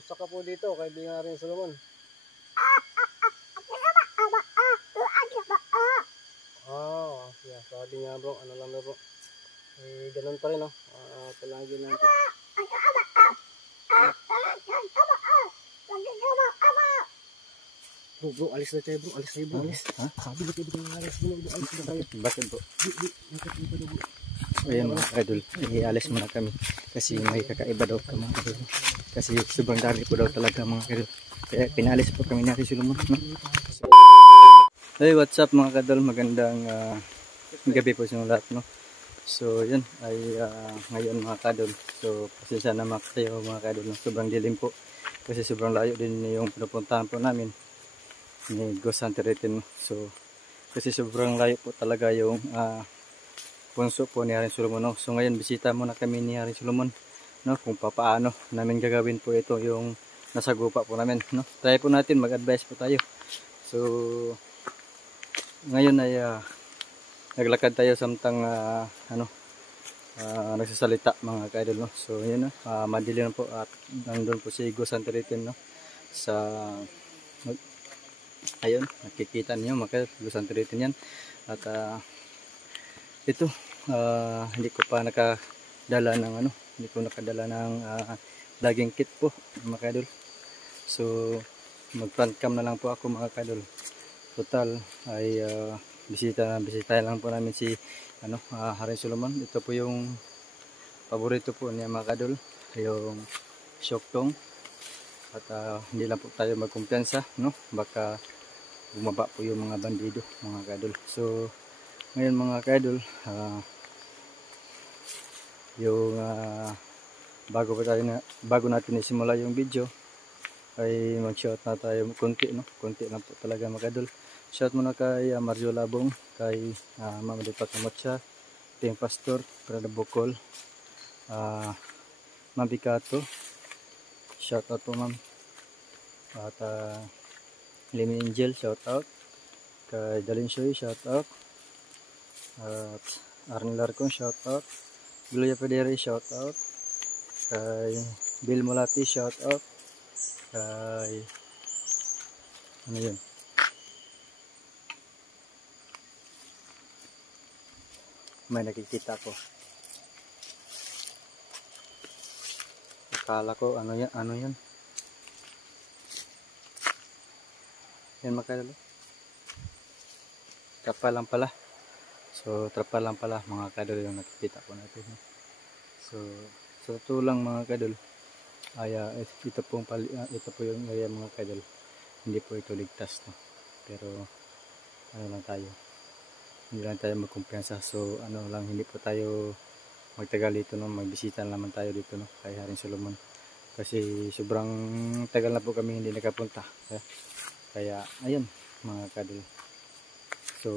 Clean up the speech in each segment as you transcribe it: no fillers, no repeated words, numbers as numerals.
Kamusta ka po dito, kaibigan rin Solomon? Yeah, sabi nga bro, ano lang bro. Eh, ganun pa rin, no? Palagi natin. Bro, alis na tayo bro, alis tayo bro, alis. Ha? Sabi na tayo bro, alis na tayo. Bakit bro? Ayan mga idol, alis muna kami kasi may kakaiba daw ka mga idol. Kasi sobrang dami po daw talaga mga idol. Kaya pinalis po kami natin Solomon, no? Hey, what's up mga idol, magandang gabi po sa lahat, no? So yun ay ngayon mga kadol, so pasensya na kayo mga kadol, no? Sobrang dilim po kasi sobrang layo din yung pinupuntahan po namin ni Ghost Hunter Retin. So kasi sobrang layo po talaga yung punso po ni Haring Solomon, no? So ngayon bisita muna kami ni Haring Solomon, no? Kung paano namin gagawin po ito yung nasa gupa po namin, no? Try po natin, mag-advise po tayo. So ngayon ay naglakad tayo samtang nagsasalita mga kaidol, no? So yun na, madilim na po at nandun po si Ghost Hunter Retin, no? Sa ayun, nakikita niyo mga Ghost Hunter Retin yan. At ito hindi ko pa nakadala ng daging kit po mga kaidol. So mag front cam na lang po ako mga kaidol. Total ay bisita lang po namin si Haring Solomon. Ito po yung paborito po niya mga kaidol, yung Shoktong. At hindi lang po tayo magkumpiyansa, no? Baka bumaba po yung mga bandido mga kaidol. So ngayon mga kaidol, yung bago natin isimula yung video ay mag-shout na tayo konti, no? Konti lang po talaga mga kaidol. Shout muna kay Mario Labong, kay Ma'am Lipat Kamotsa, Ting Pastor, Prada Bukol, Ma'am Picato, shout out po ma'am. At Limi Angel, shout out. Kay Dalin Shoy, shout out. At Arnel Larcon, shout out. Gloria Pedere, shout out. Kay Bill Mulati, shout out. Kay ano yun? May nakikita ko. Akala ko ano yan? Yan makadalo. Trapa lang pala. So trapa lang pala mga kadol yung nakikita ko natin. So sa totoo lang mga kadol ay ito po yung area mga kadol. Hindi po ito ligtas, no? Pero ano lang tayo. Hindi lang tayo magkumpiyansa. So hindi po tayo magtagal dito, no? Magbisita naman tayo dito, no? Kay Haring Solomon. Kasi sobrang tagal na po kami hindi nakapunta. Kaya ayun mga kadol. So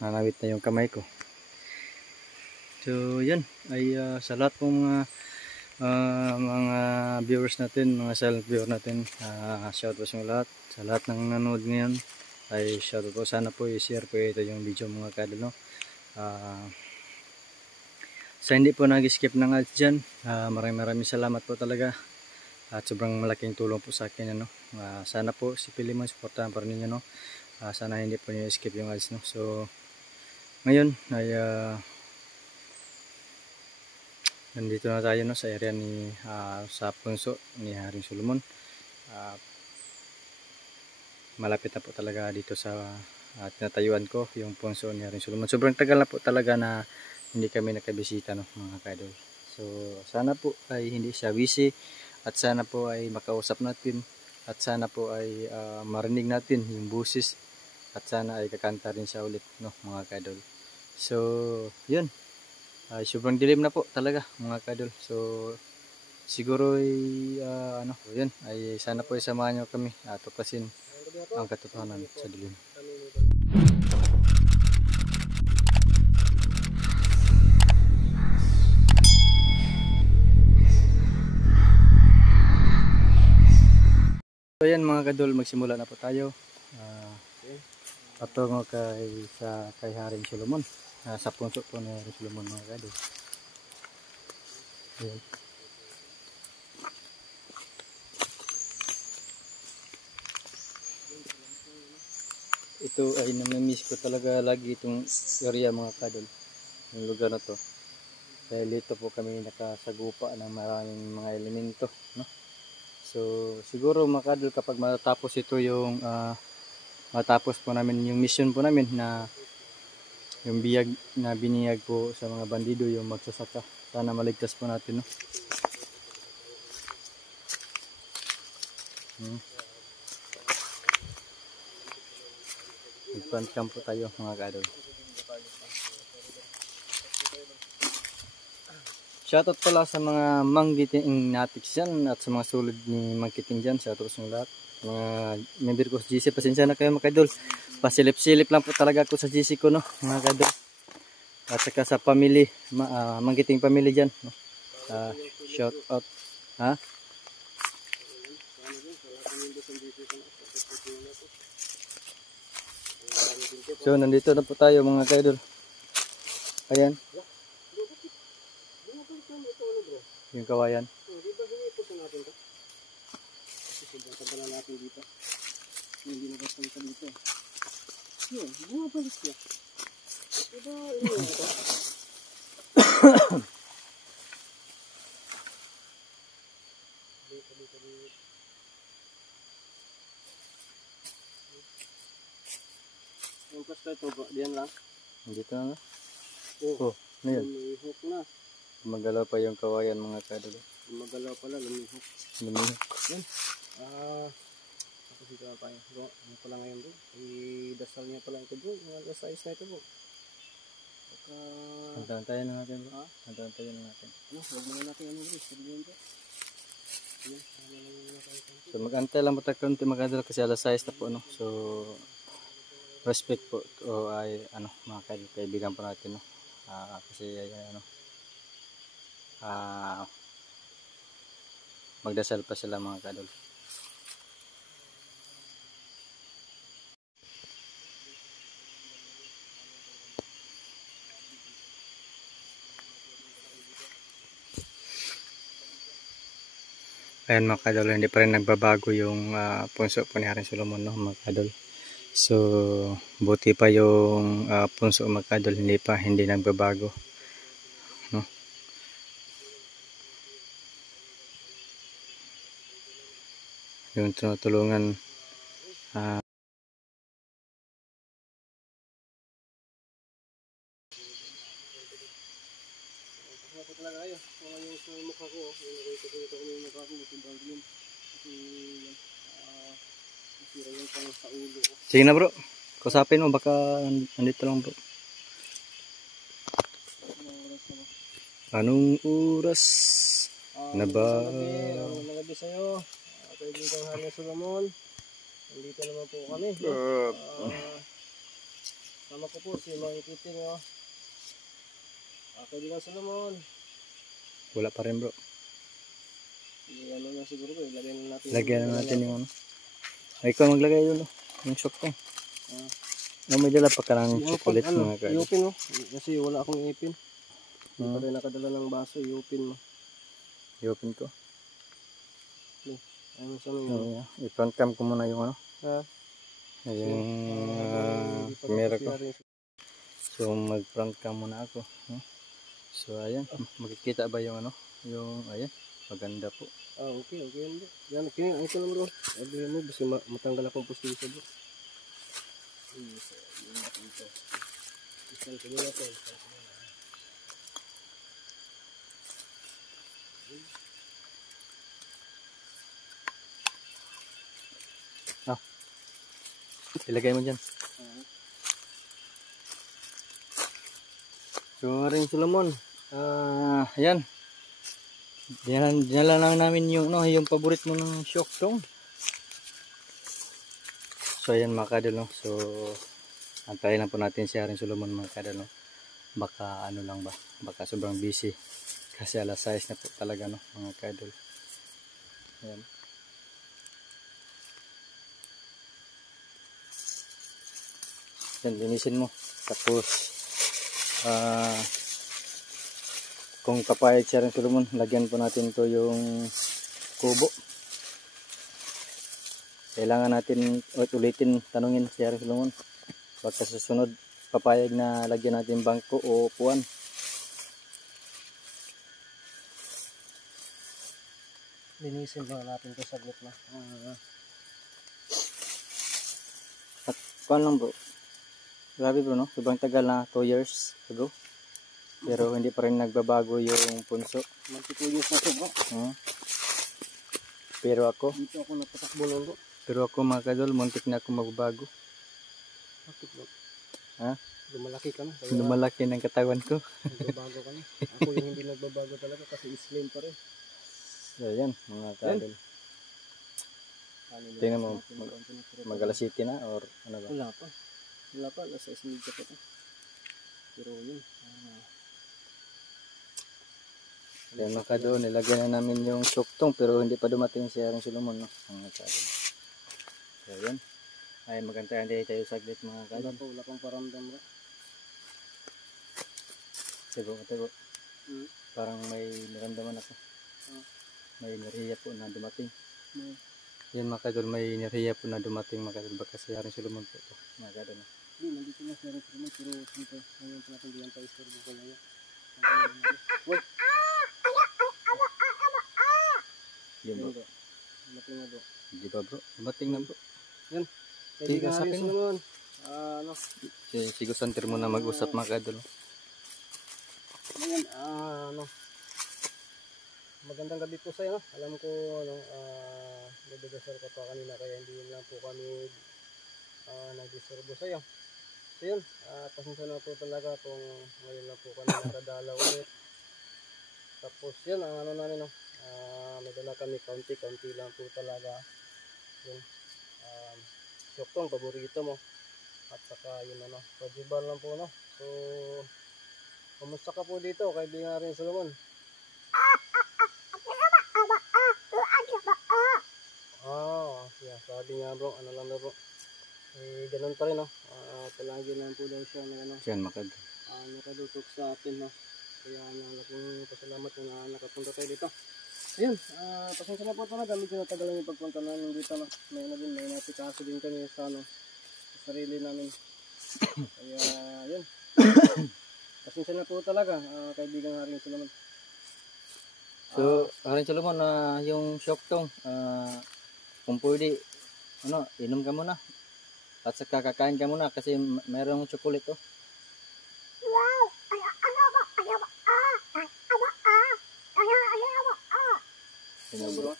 nanawit na yung kamay ko. So yun ay sa lahat pong mga viewers natin, mga silent viewer natin, shout out sa lahat. Sa lahat ng nanood ngayon ay shout out po. Sana po i-share po ito yung video mga kadol, no? Sa hindi po nag-skip ng ads dyan, maraming salamat po talaga. At sobrang malaking tulong po sa akin, no? Sana po si Pilimon supportahan pa rin ninyo, no? Sana hindi po nyo skip yung ads, no? So ngayon ay nandito na tayo, no? Sa area ni sa punso ni Haring Solomon. Malapit na po talaga dito sa tinatayuan ko yung punso ni Haring Solomon. Sobrang tagal na po talaga na hindi kami nakabisita, no mga kaidol. So sana po ay hindi siya busy at sana po ay makausap natin at sana po ay marinig natin yung busis at sana ay kakanta rin siya ulit, no mga kaidol. So yun, sobrang dilim na po talaga mga kaidol. So siguro ay yun ay sana po isamahan nyo kami at tuklasin ang katotohanan sa dilim. So yan mga kadol, magsimula na po tayo. Patungo kay Haring Solomon. Sa punso po ni Haring Solomon mga kadol. Ayan. dito ay namimiss ko talaga lagi itong area mga kadol. Yung lugar na to. Dahil dito po kami nakasagupa ng maraming mga elemento, no? So siguro mga kadol, kapag matapos ito yung matapos po namin yung mission po namin na yung biyag na biniyag po sa mga bandido, yung magsasaka, sana maligtas po natin, no? Front cam po tayo mga kadol. Shoutout pala sa mga manggiting natics dyan at sa mga sulod ni Mangkiting dyan. Shoutout sa lahat. Mga member ko sa GC, pasensya na kayo mga kadol. Pasilip-silip lang po talaga ako sa GC ko, no, mga kadol. At saka sa family, Mangkiting family dyan, no? Shoutout. Ha? So nandito na po tayo mga kadol. Ayan. Yung kawayan. Natin dito. Hindi na basta dito. Yun, bumabalik siya. Diba, ito? Yung pasta ito, diyan lang. Dito na. Oh, ano yun? lumihok na. Magalaw pa yung kawayan mga kadol. Magalaw pala, lumihok. Lumihok. Yan. Ako dito na tayo. Bro, ano pala ngayon bro? I-dasal niya pala ito bro. Yung alas 6 na ito bro. Baka... Antayin na natin bro. Antayin na natin. Ano, huwag muna natin ano bro. Sabi yun bro. Yan, so mag-antay lang po tayo konti mga kadol kasi alas 6 na po, no? So respect po o ay ano mga kaibigan po natin, no? Kasi ano magdasal pa sila mga kadol. Ayan mga kadol, hindi pa rin nagbabago yung punso po ni Haring Solomon, no, mga kadol. So buti pa yung punso mga kadol, hindi nagbabago, no. Yung tinutulungan talaga kayo. Yung sa mukha ko, yung nakita ko yung mukha ko, sobrang dilim. Kasi nasira yung pang sa ulo ko. sige na bro, kusapin mo, baka nandito lang bro. Anong oras na ba? Magandang gabi sa'yo. Kaibigang Haring Solomon. Nandito naman po kami. Sama ko po si Mangkiting. Kaibigang Solomon. Wala pa rin bro. Ano na siguro bro, Lagyan na natin yung ano. Ay, ikaw maglagay yun, no? Yung shock ko. May dala pa ka ng chocolate mga kadol. Iupin mo. Kasi wala akong ipin. Hindi pa rin nakadala ng baso, iupin mo. Iupin ko. Ano sa mga? I-front cam ko muna yung ano. Yung camera ko. So mag-front cam muna ako. So ayan, makikita ba yung ano? Yung ayan, maganda po. Okay yan bro. Yan, ito lang bro. Sabi mo, basta matanggal akong pustiso bro. Isang kilo na ito. Ilagay mo dyan. So Haring Solomon, ayan. Dinala lang namin yung yung paborit mo ng shock dong. So ayan mga kadol, no. So antayin lang po natin si Haring Solomon mga kadol, no. Baka ano lang ba, baka sobrang busy kasi alas 6 na po talaga, no, mga kadol. Ayan. Yan, linisin mo. Tapos kung papayag si Haring Solomon, lagyan po natin to yung kubo. Kailangan natin ulitin tanungin si Haring Solomon Baka sa susunod, papayag na lagyan natin bangko o upuan. Linisin lang natin ito saglit na. At kuan lang bro. Grabe bro no, sobrang tagal na 2 years ago. Pero hindi pa rin nagbabago yung punso. Magtituyos na ito bro. Pero ako, Dito ako nagpatakbo nun bro. pero ako mga kadol, muntik na ako magbabago. Bakit bro? Ha? Lumalaki ka na. Kaya Lumalaki ng katawan ko. nagbabago ka na. Ako yung hindi nagbabago talaga kasi slim pa rin. So yan, mga kadol. Tingnan mo, mag-alas city na or ano ba? Wala pa. Wala pa. Nasa ismidya pa ito. Pero yun. Kaya mga kadol, nilagyan na namin yung suktong pero hindi pa dumating si Aaron Solomon. No? Mga kadol. So yan. Ay magantayan tayo saglit mga kadol. Wala pang paramdam bro. Tago. Parang may naramdaman ako. May enerhiya po na dumating. Yan mga kadol, may enerhiya po na dumating mga kadol. Baka si Aaron Solomon po ito. Mga kadol. Hindi, nandito na si Aaron Solomon. Pero dito, ngayon pa natin diyan tayo istorbo ko lang yan. Uy! Yan bro. Dumating na bro. Di ba bro? Dumating na bro. Yan. Tiga sa akin. Solomon. Si Gusanter muna mag-usap mga kadol. Ngayon, magandang gabi po sa'yo. Alam ko, nagdadasal ka pa kanina kaya hindi lang po kami nag-disturbo sa'yo. So yun, pasensya na po talaga kung ngayon lang po kami nakadala ulit. Tapos yun, ang ano namin, may dala kami, kaunti lang po talaga. Yun, syuktong, paborito mo. At saka yun, pajibar lang po, no? So, kumusta ka po dito, kaibigan rin Solomon? Yeah, sabi nga bro, ano lang na bro. Ganun pa rin, no? Palagi lang po daw siya na Yan mga kadol. nakadutok sa atin, no? Kaya malaking pasalamat na nakapunta tayo dito. Ayun, pasensya na po talaga, medyo natagal lang yung pagpunta namin dito, no? May natikaso din kami sa sarili namin. Kaya, yun. Pasensya na po talaga, kaibigan nga rin Solomon. So, Aaron Solomon, yung syuktong, kung pwede, inom ka muna. At saka kakain ka muna kasi mayroong chocolate to. Yan bro.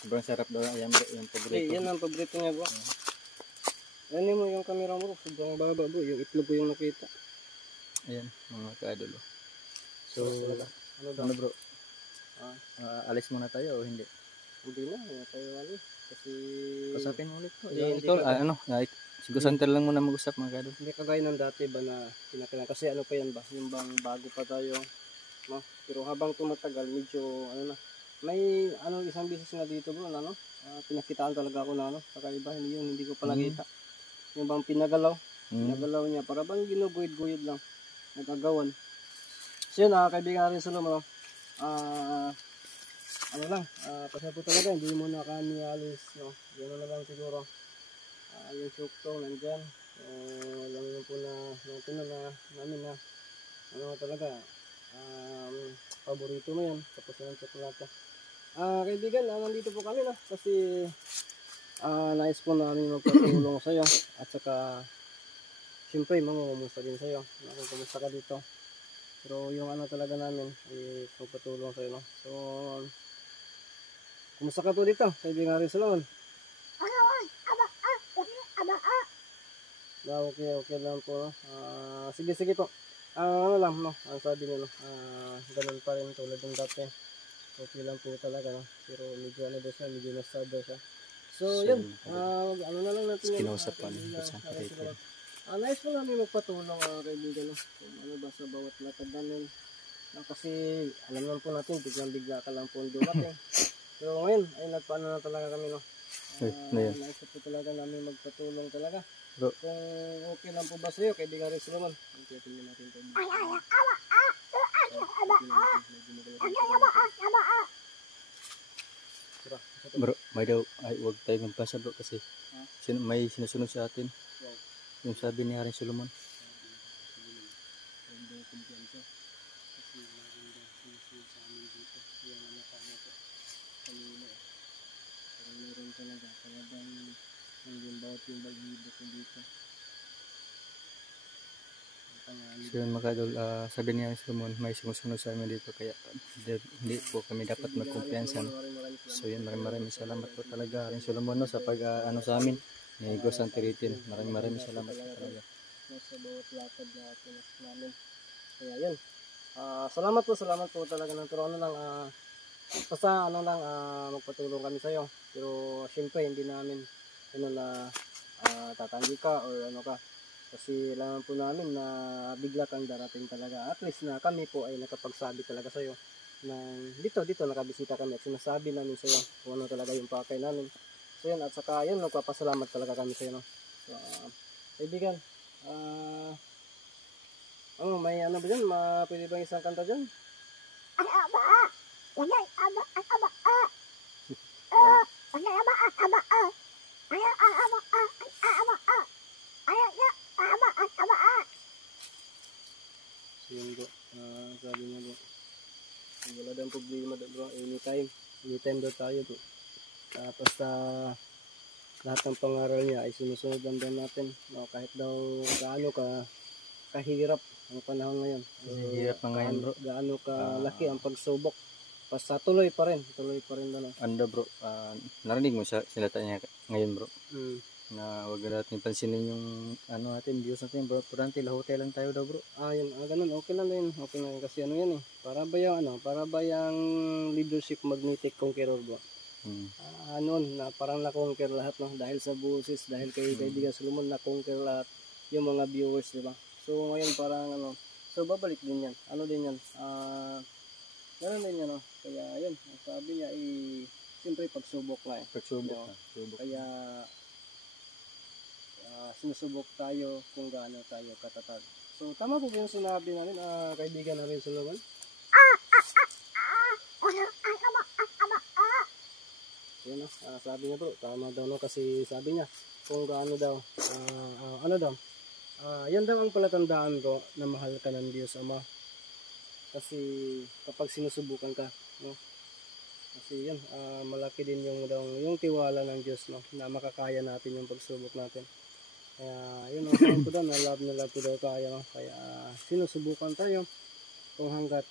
Sobrang sarap daw yan bro, yung paborito. Yan ang paborito niya bro. Ano mo yung camera mo, sobrang baba bro, yung itlog ko yung nakita. Ayan, mga kadol. So, Ano bro? Alis muna tayo o hindi? Hindi na, tayo kasi Pasapin ulit to. Hindi Ito, si Gusanter lang muna mag-usap mga kadol. hindi kagaya ng dati ba na kinakailangan. Kasi ano pa yan ba, yung bang bago pa tayo, no? Pero habang tumatagal, medyo may isang beses na dito bro, pinakitaan talaga ako na kakaiba, hindi ko pa nakita. Yung bang pinagalaw niya, para bang ginuguid-guid lang, nagagawan. So yun, kaibigan rin Solomon, kasi po talaga, hindi mo na kami alis, no? Yan na lang siguro. Yung syuktong nandyan. Alam mo po na namin na talaga, paborito mo yan. Tapos yung tsokolate. Kaibigan, nandito po kami, no? Kasi nais po namin magpatulong sa'yo. At saka, siyempre, mamumusta din sa'yo. Kung kumusta ka dito. Pero yung talaga namin, magpatulong sa'yo, no? So, kumusta ka po dito, kaibigan rin Solomon? Okay lang po, no? Sige po. Ang sabi niya, no? Ganun pa rin tulad ng dati. Okay lang po talaga, no? Pero medyo medyo nasad daw siya. So, yun. Na lang natin yan. Kinausap pa niya sa kapatid. Nais po namin magpatulong, kaibigan, no? Kung ano ba sa bawat latag namin. Kasi, alam naman po natin, biglang-bigla ka lang po dumating. Pero ngayon, ay nagpaano na talaga kami, no? Nais po talaga namin magpatulong talaga. Bro. Kung okay lang po ba sa'yo, kaibigan rin Solomon. Tingnan natin ito. Bro, may daw, huwag tayo magpasa bro kasi may sinusunod sa atin. Yung sabi ni Haring Solomon. Huwag daw kumpiyansa. Kasi laging daw sinisunod sa amin dito. Kaya nga nakano ko kanina eh. Pero meron talagang nandun bawat yung baghibo ko dito. Ang pangalan. So yun mga idol, sabi ni Haring Solomon, may sumusunod sa amin dito. Kaya hindi po kami dapat magkumpiyansa. So yun, maraming salamat po talaga Haring Solomon no, sa pag ano sa amin. Ni Ghost Hunter 18. Maraming salamat po talaga. Sa bawat lakad namin. Kaya yun. Salamat po talaga ng pero ano lang basta ano lang magpatulong kami sa iyo. Pero syempre hindi namin ano na tatanggi ka or ano ka. Kasi alam po namin na bigla kang darating talaga. At least na kami po ay nakapagsabi talaga sa iyo ng dito nakabisita kami at sinasabi namin sa iyo kung ano talaga yung pakay namin. So yun, at saka yun, nagpapasalamat talaga kami sa iyo. No? So, kaibigan, may ano ba dyan? Pwede bang isang kanta dyan? So yun bro, sabi niya bro, wala daw problema bro, anytime daw tayo bro. Tapos lahat ng pangaral niya ay sinusunod lang daw natin. No, kahit daw gaano kahirap ang panahon ngayon. Hirap pa ngayon bro. Gaano kalaki ang pagsubok. Basta tuloy pa rin daw. No? Ano bro, narinig mo sinata niya ngayon bro. Na wag natin pansinin yung ano natin, Diyos natin bro. Purante lahote lang tayo daw bro. Yun, ganun, okay lang din. Okay lang kasi ano yan eh. Para ba yung leadership magnetic conqueror bro. Noon na parang na-conquer lahat no dahil sa buses, dahil kay Kaibigan Solomon na-conquer lahat yung mga viewers, di ba? So ngayon parang so babalik din yan. Ano din yan? Ganun din yan no. Kaya yun, sabi niya siyempre pagsubok na eh. Pagsubok. Kaya sinusubok tayo kung gaano tayo katatag. So tama po yung sinabi namin, Kaibigan namin Solomon. Yun, sabi niya bro, tama daw no, kasi sabi niya kung gaano daw, yan daw ang palatandaan bro na mahal ka ng Diyos Ama. Kasi kapag sinusubukan ka, no? Kasi yun, malaki din yung tiwala ng Diyos no, na makakaya natin yung pagsubok natin. Kaya yun ang sabi ko daw, na love ko daw kaya no? Kaya sinusubukan tayo kung hanggat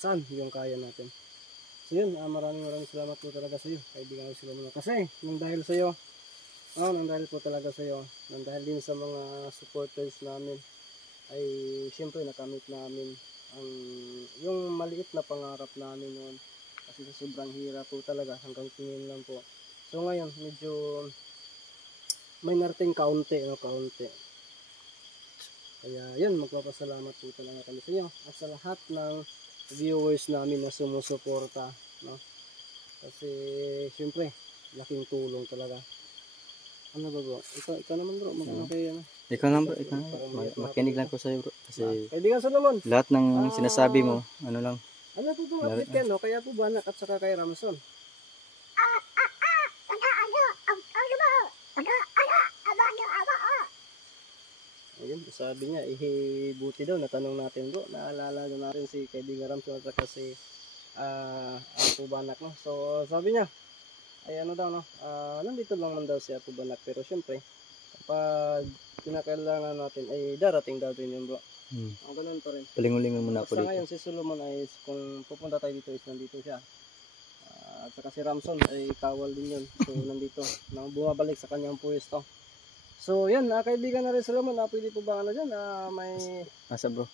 saan yung kaya natin. So yun, maraming salamat po talaga sa iyo, Kaibigan Solomon. Kasi nang dahil sa iyo, nang dahil po talaga sa iyo, nang dahil din sa mga supporters namin, ay siyempre nakamit namin yung maliit na pangarap namin noon. Kasi sa sobrang hirap po talaga, hanggang tingin lang po. So ngayon, medyo may narating kaunti. Kaya yun, magpapasalamat po talaga kami sa iyo at sa lahat ng viewers namin na sumusuporta, no? Kasi siyempre laking tulong talaga. Ano ba bro? Ikaw naman bro, Ikaw lang bro, makinig lang ko sa iyo bro. Kasi Kaibigan Solomon, lahat ng sinasabi mo, ano lang. ano po ba update ka no? Kaya po Banak at saka kay Ramson. Ayun, sabi niya, buti daw, natanong natin bro, naalala natin si Kaibigan Ramson at saka si Apo Banak, no? So, sabi niya, ay ano daw, no? Nandito lang man daw si Apo Banak, pero syempre, kapag kinakailangan natin, ay darating daw din yun bro. Ang ganun pa rin. Palingulingan muna ako Sa dito. ngayon, si Solomon ay, kung pupunta tayo dito, is nandito siya. At saka si Ramson ay kawal din yun. So, nandito, nang bumabalik sa kanyang pwesto. So, yan, Kaibigan na rin Solomon, pwede po ba ano dyan? May... Asa bro?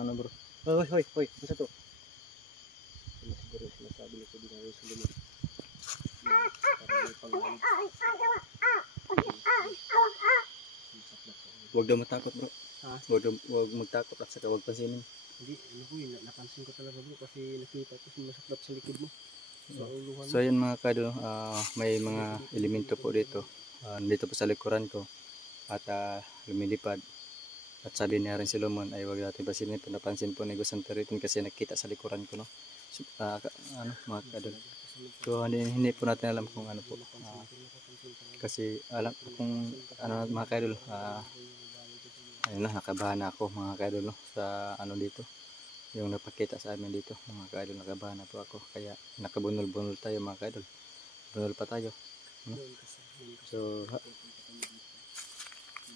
Ano bro? Hoy, isa to. Siguro sinasabi ni Kaibigan na rin Solomon. Huwag daw matakot bro. Huwag magtakot at saka huwag pansinin. Hindi, napansin ko talaga bro kasi nakita ko sumasaklap sa likod mo. Sa uluhan mo. So yun mga kado, may mga elemento po dito. Dito po sa likuran ko at lumilipad. At sabi ni Haring Solomon ay huwag natin pansinin. Napansin po ni Ghost Hunter 18 kasi nakita sa likuran ko no. So, mga kado. So hindi po natin alam kung ano po. Kasi alam kung ano mga kaidol, ayun na, nakabahan na ako mga kaidol, no, sa ano dito. Yung napakita sa amin dito mga kaidol, nakabahan na po ako. Kaya nakabunol-bunol tayo mga kaidol. Bunol pa tayo. No? So,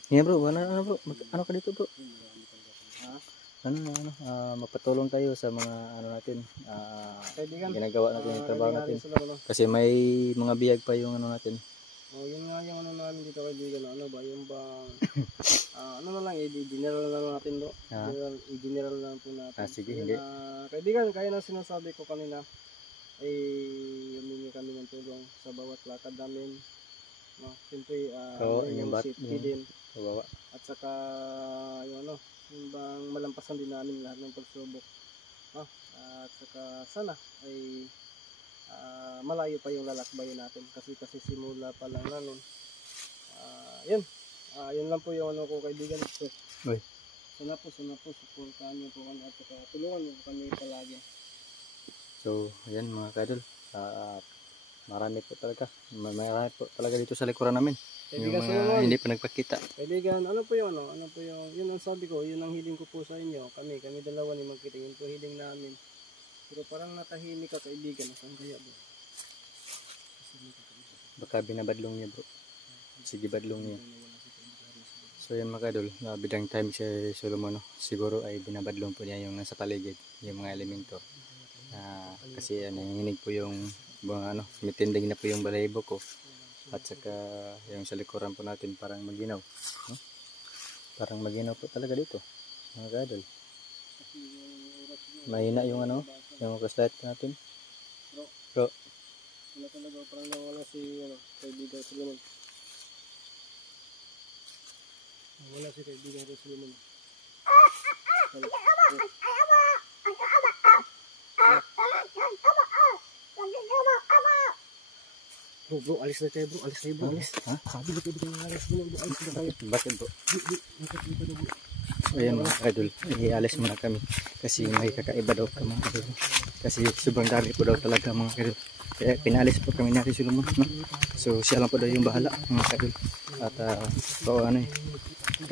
yeah bro, ano bro? Ano ka dito bro? Mapatulong tayo sa mga ano natin, Kaibigan, ginagawa natin yung trabaho kaibigan natin. sila, ano? Kasi may mga biyag pa yung ano natin. Yun nga yung ano namin dito kaibigan, ano ba, yung bang, ano na lang, i-general na lang natin, no? I-general na lang po natin. Sige, Yun, hindi. Kaibigan, kaya na sinasabi ko kanina, ay humingi kami ng tulong sa bawat lakad namin. No? Siyempre, yung safety din. Kawawa. At saka, yung ano, yung bang malampasan din namin lahat ng pagsubok. No? At saka, sana, ay malayo pa yung lalakbayin natin. Kasi simula pa lang na nun. Yun. Yun lang po yung ano ko kaibigan. So, Uy. sana po, supportahan niyo po kami at saka tulungan niyo kami palagi. So, ayan mga kadol. Marami po talaga dito sa likuran namin. Kaibigan, Yung mga hindi pa nagpakita. Kaibigan, ano po yung yun ang sabi ko, yun ang hiling ko po sa inyo. Kami dalawa ni magkita, yun po hiling namin. Pero parang natahimik ka kaibigan, saan kaya bro? Baka binabadlong niya bro. Sige, badlong niya. So yan mga kadol, bidang time si Solomon, no? Siguro ay binabadlong po niya yung nasa paligid, yung mga elemento. Kasi nanginginig po yung mga mitinding na po yung balahibo ko. At saka yung sa likuran po natin parang maginaw. No? Parang maginaw po talaga dito, mga kadol. Mahina yung yung flashlight natin. Bro. Wala talaga, parang nawala si kaibigan Solomon. Wala si kaibigan Solomon. Bro, alis na tayo bro, alis. Ha? Sabi na kaibigan na alis na tayo. Bakit bro? Ayan mga kadol, ialis muna kami. Kasi may kakaiba daw ka mga kadol. Kasi sobrang dami po daw talaga mga kadol. Kaya pinalis po kami natin Solomon. No? So siya lang po daw yung bahala mga kadol. At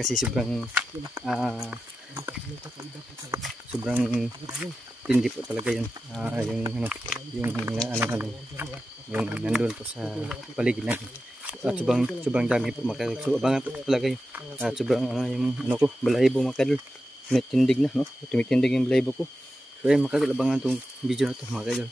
kasi sobrang tindi po talaga yun. Yung nandun po sa paligid natin. At sobrang dami po mga kadol. So abangan po talaga yun. At sobrang yung balahibo mga kadol. Tumitindig na, no? Tumitindig yung balahibo ko. So ayun mga kadol, abangan itong video na ito mga kadol.